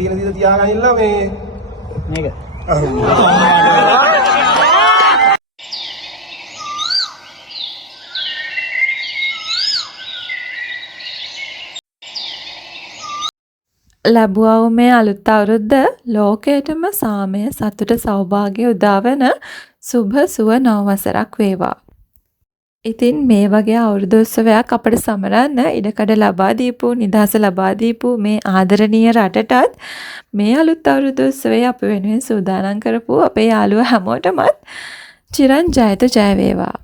තියෙන විදිහට තියාගන්නilla මේ මේක. ලැබුවා වූ මේ අලුත් අවුරුද්ද ලෝකයටම සාමය සතුට සෞභාග්‍ය උදාවන සුභ සුව නව වසරක් වේවා. ඉතින් මේ වගේ අවුරුදු උත්සවයක් අපට සමරන්න ඉඩකඩ ලබා දීපු නිදහස ලබා දීපු මේ ආදරණීය රටටත් මේ අලුත් අවුරුදු උත්සවයේ අප වෙනුවෙන් සූදානම් කරපු අපේ යාළුවෝ හැමෝටමත් චිරන් ජයත ජය වේවා.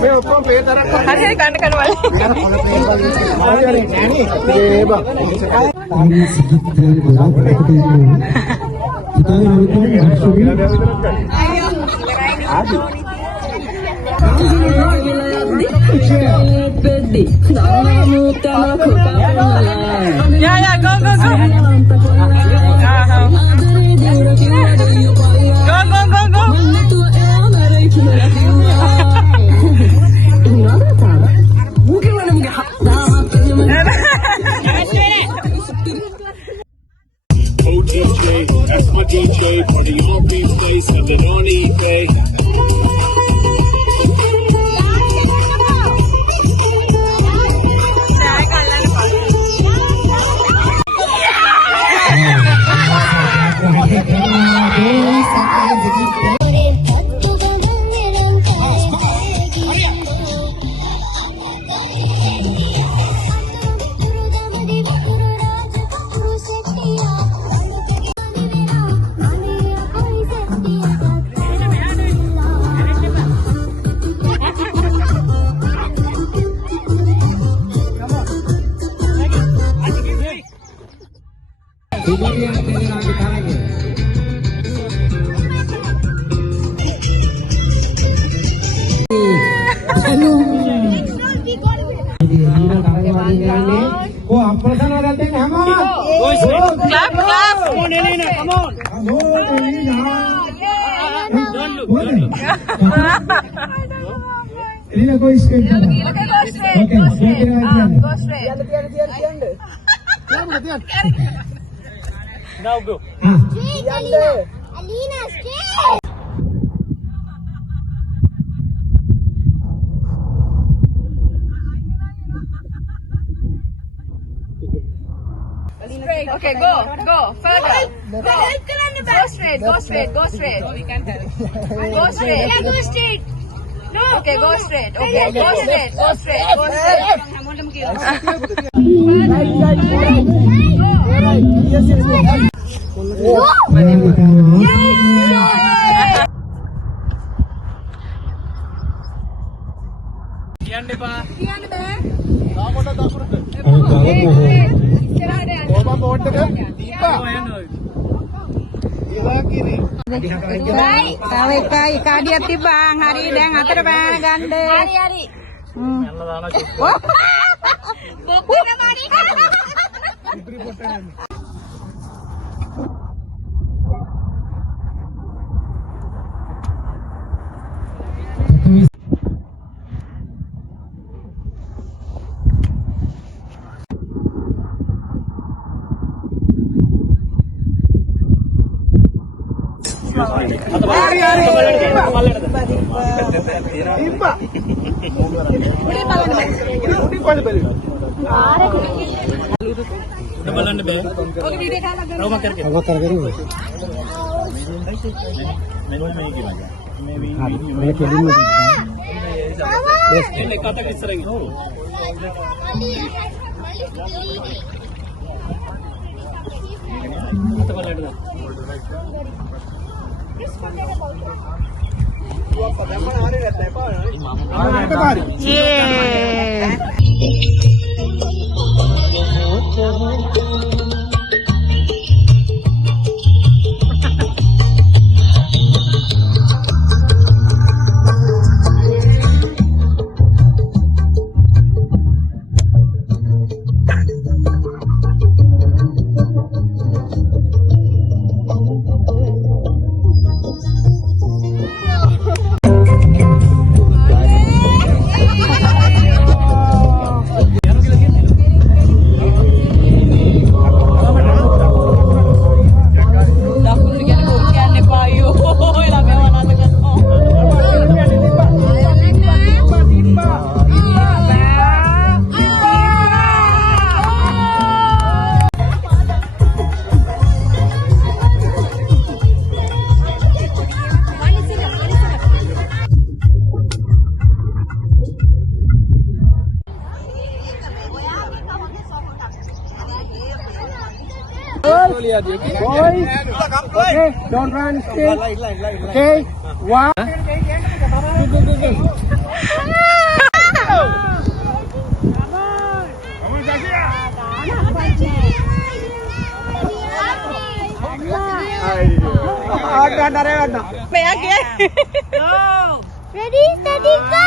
මේ ඔක්කොම පේතරක් හරි හරි කන්න කනවා. Yeah, go, go, go. Go, go, go, go. OTJ, that's my DJ, party on replay, send it on eBay. Clap, clap. Come on, Elena, come on. Don't look. Elena, go straight. Okay, go straight. Okay, Go straight. go straight. Now go. Alina, straight. Okay, go further. Go straight, go straight, go straight. Go straight. Yeah, go straight. No. Okay, go straight. Okay, go straight, go straight, go straight. Baik, dia tibang hari dan atar bang ganda. Hari. Bokuna mari. Boys, okay, don't run, stay. Okay, one. Ready, steady, go!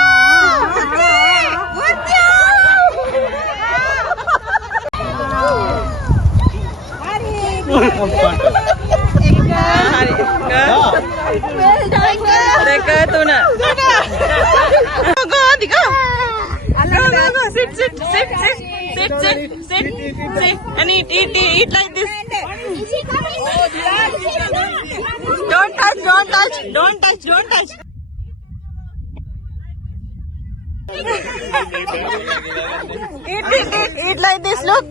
Watch And eat like this. Don't touch. Eat like this. Look,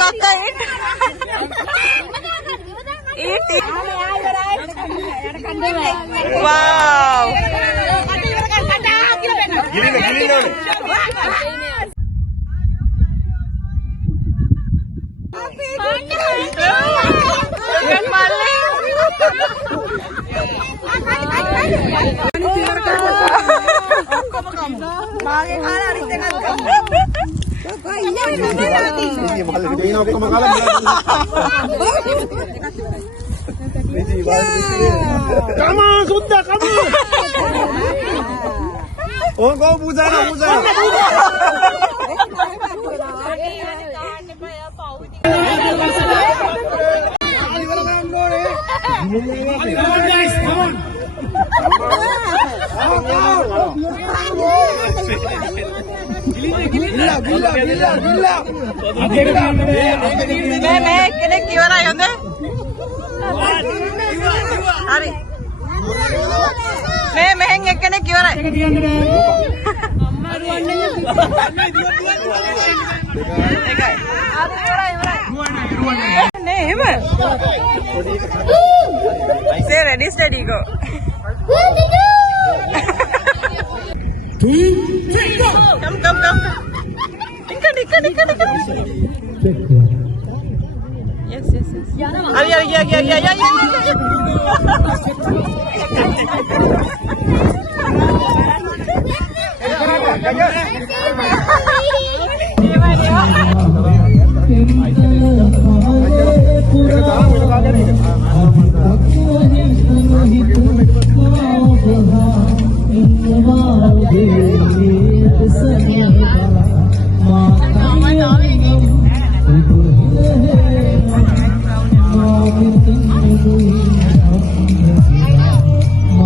Akka, eat. Wow. Come on, Sudha, come on. Oh, go, Bujana. Guys, come on. Gila. Kene kiwara yonde? Hari. Henge kene kiwara? Say ready, steady, go. Come.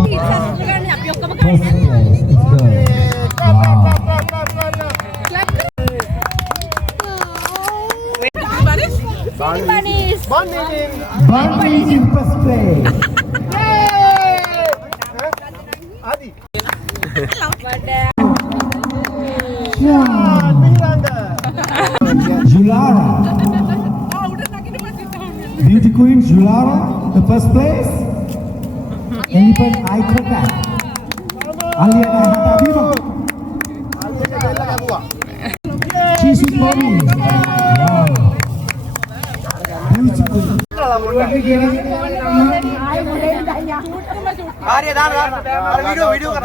Ikan. Yes. Bunnies in first place. Adi. Julara. Beauty Queen Julara, the first place. Elephant eye contact. Aliana Hatabima. She's with mommy. Wow. Beautiful. Video कर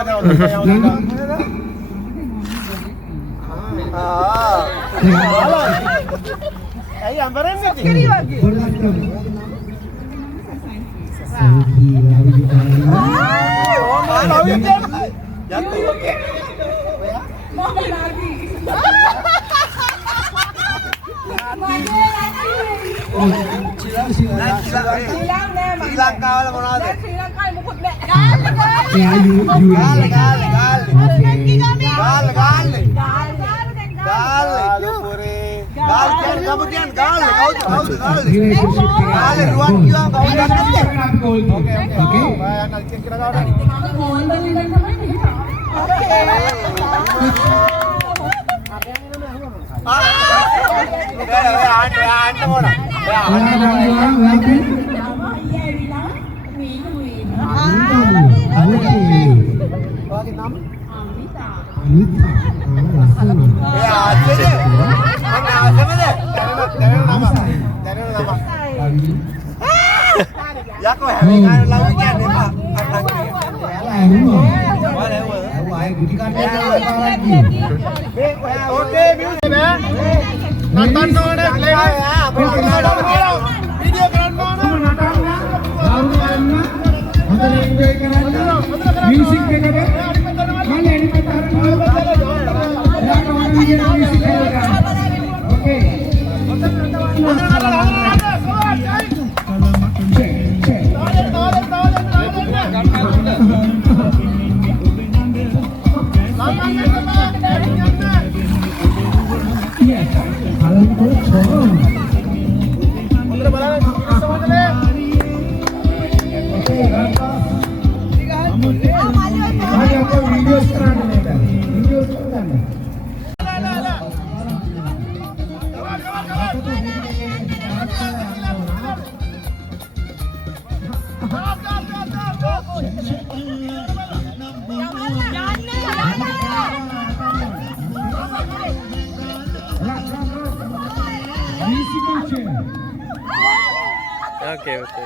श्रीलंका वाला बना दे යකෝ හැම එකම ළඟ කියන්නේ එපා. අක්ලක් ඕකේ music නෑ. නටන්න ඕනේ ප්ලේ. වීඩියෝ කරන්න ඕනේ. म्यूजिक के लिए माल एनिमेट ओके Okay, okay.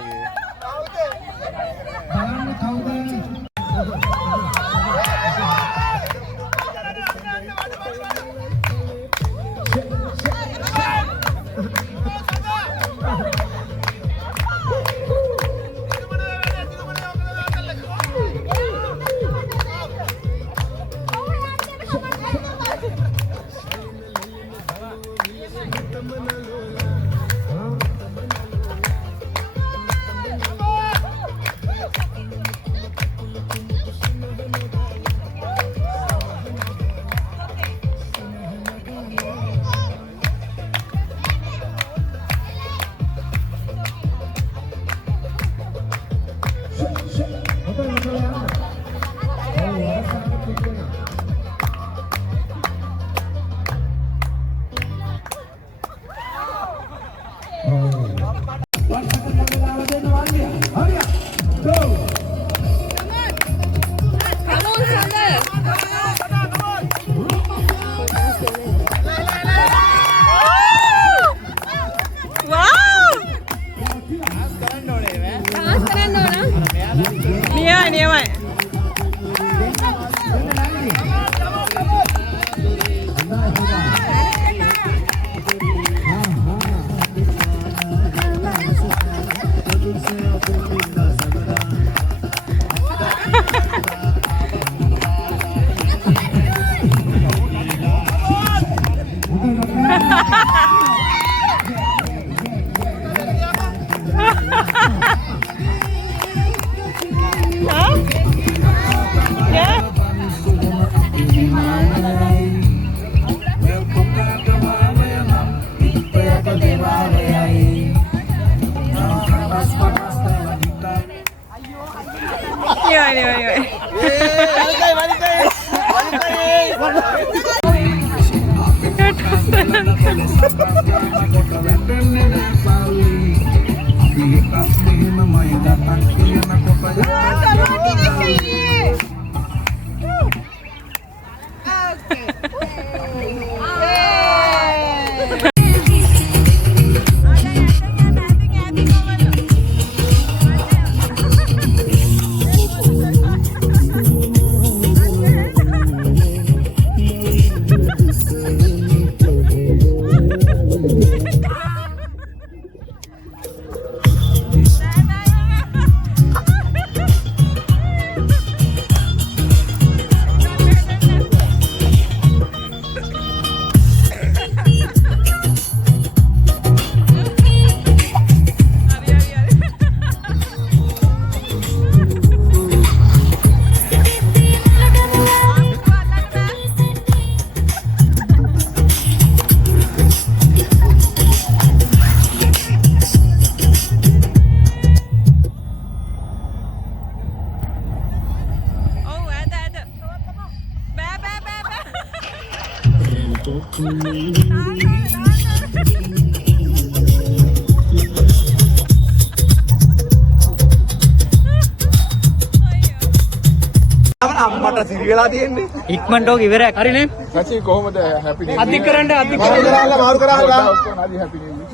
අම්මට සිරි වෙලා තියෙන්නේ. ඉක්මනට ඕක ඉවරයක්. හරිනේ. සචි කොහොමද හැපි නේ? අධික කරන්න අධික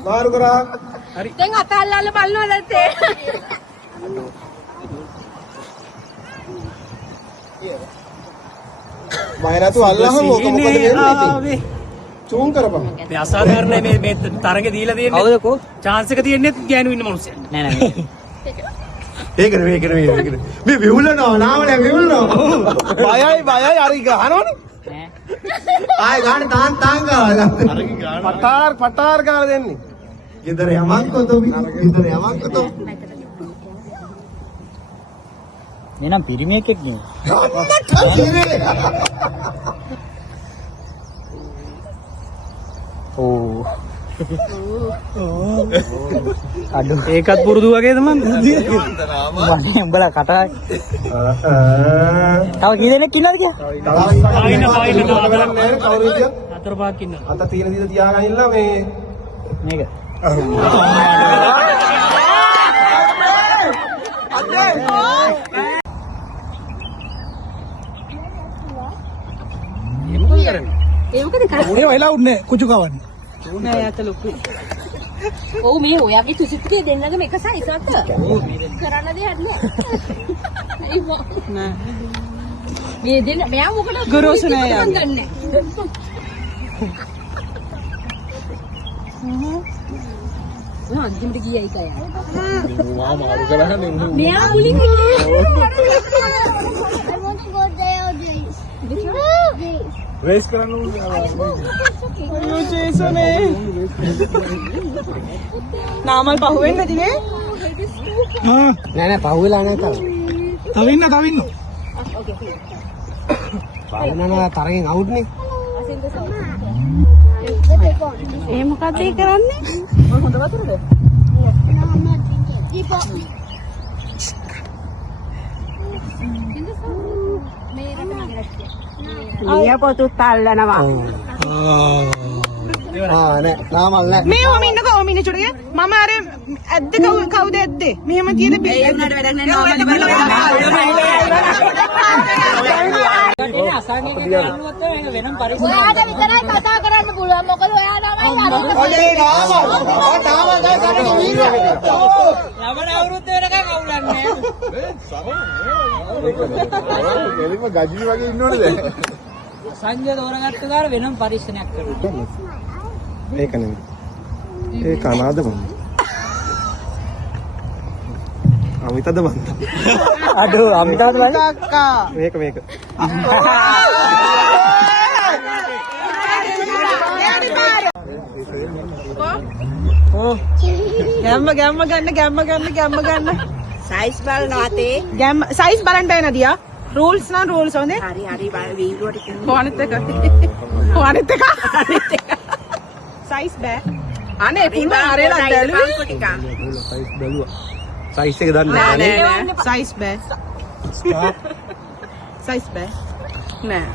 මාරු කරා. දැන් අතල්ලාල බලනවද තේ? බයරතු අල්ලහම ඕක මොකද වෙන්නේ? චූන් කරපන්. මේ අසාධාරණයි මේ තරඟේ දීලා තියෙන්නේ. කවුද කෝ? chance එක තියෙන්නේ ගෑනු ඉන්න මිනිස්සු. නෑ නෑ. ඒක නෙවෙයි. මේ විහුලනවා නාවනේ විහුලනවා. බයයි අර ගහනවනේ. ආය ගානේ තාන් ගාලා. පටාර් ගාලා දෙන්නේ. ගෙදර යමන්කොතෝ එනම් පිරිමියෙක් නේ. ඕ. අඩු ඒකත් පුරුදු වගේද මන්? වනේ උඹලා කටා. තව කී දෙනෙක් ඉන්නවද කිය? හතර පහක් ඉන්නවා. අත තියෙන දීලා තියාගන්නilla මේ මේක. උනේ වෙලා උන්නේ කුචු කවන්නේ. නෑ යට ලොකු. ඔව් මේ ඔයාගේ තුසිට්ටුවේ දෙන්නගම එක සයිස් අත. කරන්න දෙයක් නෑ. නෑ. මේ දෙන්න මෙයා මොකද ගොරෝසු නෑ යා. ගන්නෑ. අන්තිමට ගියා එකයි. මෙයා මුලින් I want to go there. Race කරන්න ඕනේ. අයියෝ ජේසනේ. නාමල් පහුවෙන්නද නේ? නෑ පහුවෙලා නැහැ තාම. තව ඉන්න. බලනවා තරගෙන් අවුට් නේ. ඒ මොකද ඒ කරන්නේ? හොඳ වතුරද? අයියා පොතුත් අල්ලනවා. නෑ නාමල් නෑ. මේ ඔම ඉන්නකෝ ඔම ඉන්න චුට්ටේ. මම අර ඇද්ද කවුද ඇද්දේ? මෙහෙම තියෙන බිල්. ඒ උනාට වැඩක් නෑ නාමල් වෙනම් පරිස්සම්. ඔයාට විතරයි කතා කරන්න පුළුවන්. මොකද ඔයා තමයි ඔනේ නාමල් දැන් කරේ වීරය. ලබන අවුරුද්ද වෙනකන් අවුලන්නේ. කෙලින්ම ගජිනි වගේ ඉන්නවනේ දැන්. සංජය දෝරගත්ත ගාන වෙනම් පරීක්ෂණයක් කරනවා. ඒක නෙමෙයි. ඒක අනාද මම. අමිතද මන්ද. අඩෝ අමිතාද බලන්න. අක්කා. මේක. ගැම්ම ගන්න. සයිස් බලනවා තේ. සයිස් බලන්න බෑ නදියා. රූල්ස් නම් රූල්ස් හොඳේ. හරි වීඩියෝට කොහොනත් එක. සයිස් බෑ. අනේ පුම ආරේලා දැලුවේ. සයිස් බැලුවා. සයිස් එක දන්නේ නැහැ. සයිස් බෑ. සයිස් බෑ. නෑ.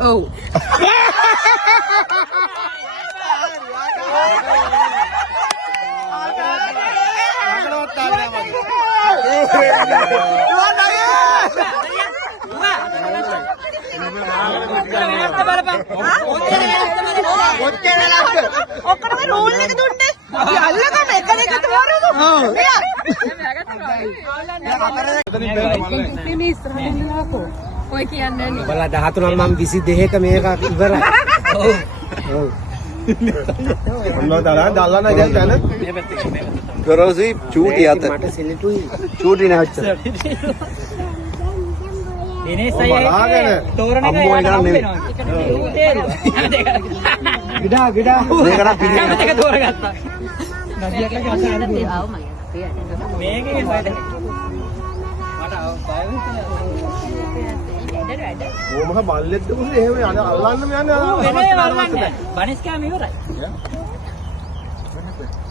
ඔව්. ඔක්කොම රූල් එක දුන්නේ. අල්ලගම එකකට වරද? මේ ඉස්සරහින් ඉන්නකෝ. ඔය කියන්නේ නේ. බලා 13 මම 22ක මේක ඉවරයි. ඔව්. මොනවද දාලා දැන් තන? කරෝසි චූටි අත. මට සිලිටුයි. චූටි නැච්ච. දිනේශ් අයියා තෝරන එක ගිඩා මේකට පිළිගන්න. එක තෝරගත්තා. නදියට මේකේ මට ඕමක බල්ලෙක්ද කොහේ එහෙම යන්නේ අල්ලන්නම යන්නේ බනිස් කෑම ඉවරයි.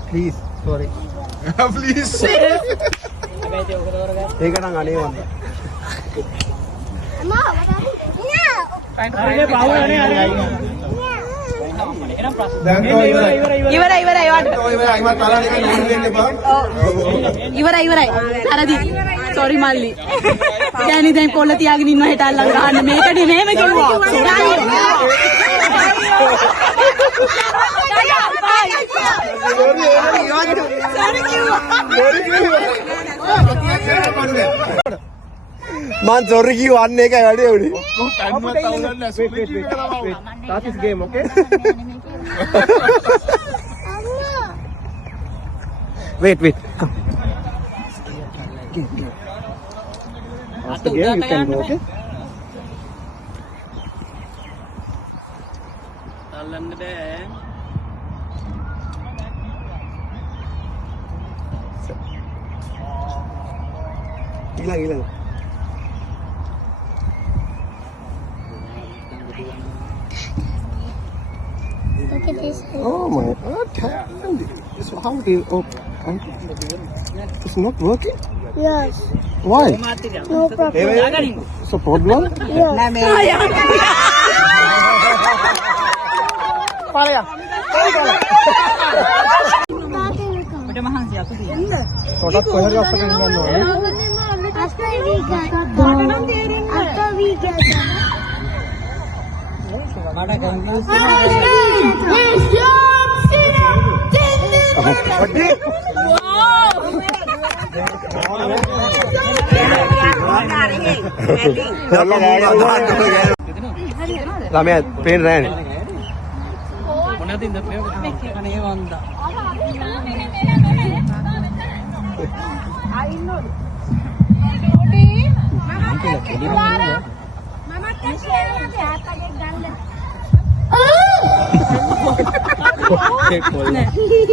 Please sorry. ප්ලීස්. හැබැයි ඒක තෝරගත්තා. ඒක නම් අනේ වන්ද. හරිනේ බාවුනේ අනේ. එනම් ප්‍රශ්න. ඉවරයි වට. ඉවරයි. හරදි. සෝරි මල්ලි. ගෑණි දැන් පොල්ල තියාගෙන ඉන්න හෙට අල්ලන් ගහන්න මේකනේ මේම කිව්වා. Man sorry කිව්ව අන්න ඒකයි වැඩේ උනේ. Start this game, okay? Wait. Come. After game you can go, okay? තල්ලන්න බෑ. ඊළඟ. Look at this. Oh my God. So how do you it's not working? Yes. Why? No problem. It's a problem? පොඩක් කොහෙද අපිට ගන්න ඕනේ? After we get ළමයා පේන්න රෑනේ. මොනවද ඉඳ අනේ වන්දා.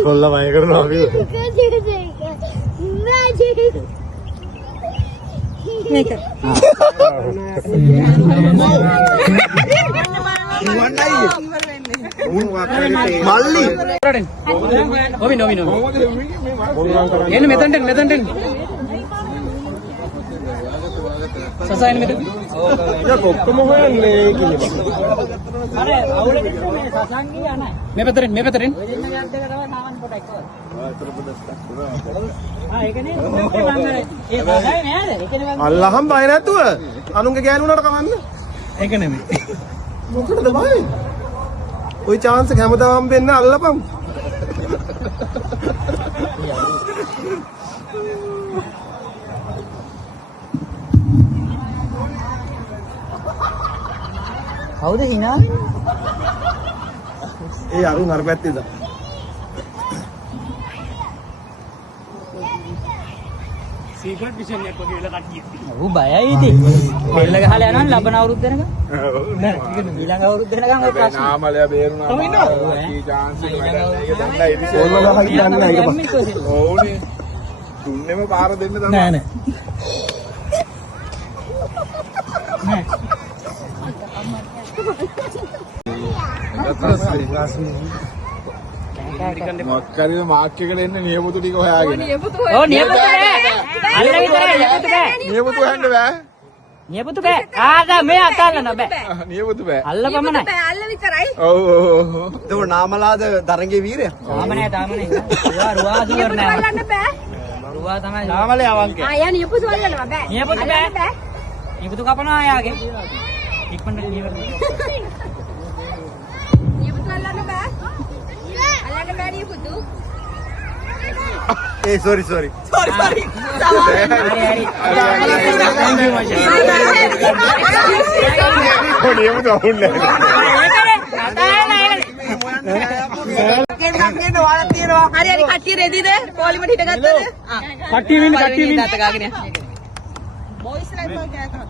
කොල්ල මය කරනවා අපි. මල්ලි නොවි එන්න මෙතනට සසයන් මෙතන ඔක්කොම හොයන්නේ කිව්වා. මේ පැත්තෙන් අල්ලහම් බය නැතුව අනුන්ගේ ගෑනුනට කවන්න. ඒක නෙමෙයි. මොකටද බය? ওই chance එක හැමදාම හම්බෙන්න අල්ලපන්. කවුද hina? ඒ අරුන් අර පැත්තේ දා. සීක්‍රට් මිෂන් එකක් වගේ වෙලා කට්ටිය. ඌ බයයි ඉතින්. බෙල්ල ගහලා යනවා ලබන අවුරුද්ද වෙනකම්. නෑ ඊළඟ අවුරුද්ද වෙනකම් ඔය ප්‍රශ්න. නාමලයා බේරුණා. කොහොමද? ඒ chance එක වැඩ. ඒක දන්නයි ඉතින්. ඕනලා හිතන්නේ ඒක පස්සේ. ඕනේ. දුන්නෙම පාර දෙන්න තමයි. නෑ. මොකක්ද මාක් එකට එන්න නියපොතු ටික හොයාගෙන. ඔව් නියපොතු නෑ. අල්ල විතරයි නියපොතු බෑ. නියපොතු හොයන්න බෑ. නියපොතු බෑ. ආදා මේ අතල්ලන බෑ. නියපොතු බෑ. අල්ල පමණයි. අල්ල විතරයි. ඔව්. ඒක නාමලාද තරංගේ වීරයා. තාම නෑ. ඒවා රුවා දුවර නෑ. අල්ලන්න බෑ. රුවා තමයි. නාමලේ අවංකේ. ආ නියපොතු අල්ලනවා බෑ. නියපොතු බෑ. නියපොතු කපනවා යාගේ. ඉක්මනට නියපොතු. නියපොතු අල්ලන්න බෑ. අල්ලන්න බෑ නියපොතු. ඒ sorry. හරි. නියපොතු අවුන්නේ හරි කට්ටිය රෙදිද? පොලිමට හිටගත්තද? කට්ටිය වින්න. අත ගාගෙන. බොයිස් ලයිෆ් එක ගාගෙන.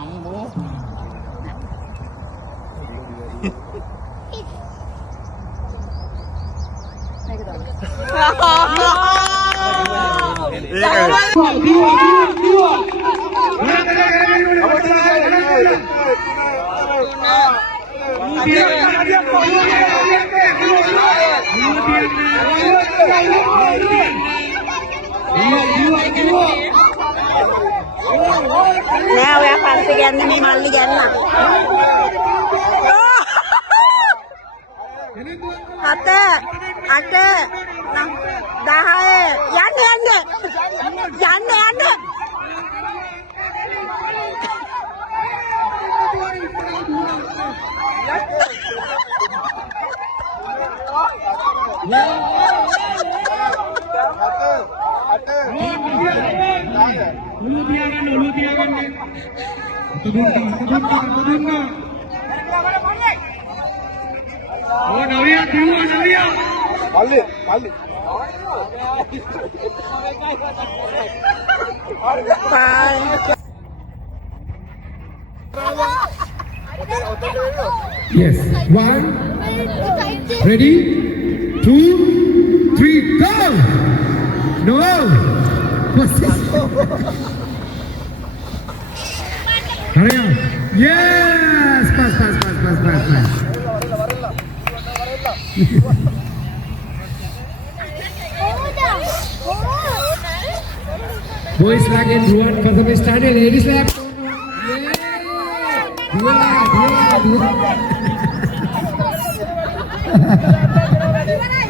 අම්බෝ. නෑ ඔයා පස්සේ ගන්නේ මේ මල්ලි ගන්න. 7 8 10 යන්න Yes. 1. Ready? 2, 3, go! No! What's this? Hurry up! Yes! Pass. Boys flag and Ruan performance started. Ladies flag.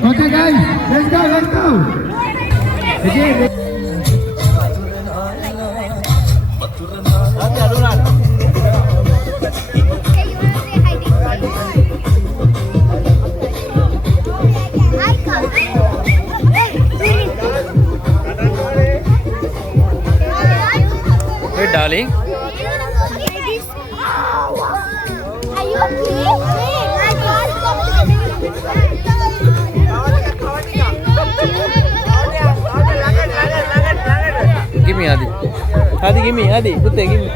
Okay guys, let's go. Again. Hey darling. Give me Adi. Give me Adi. Putte give me.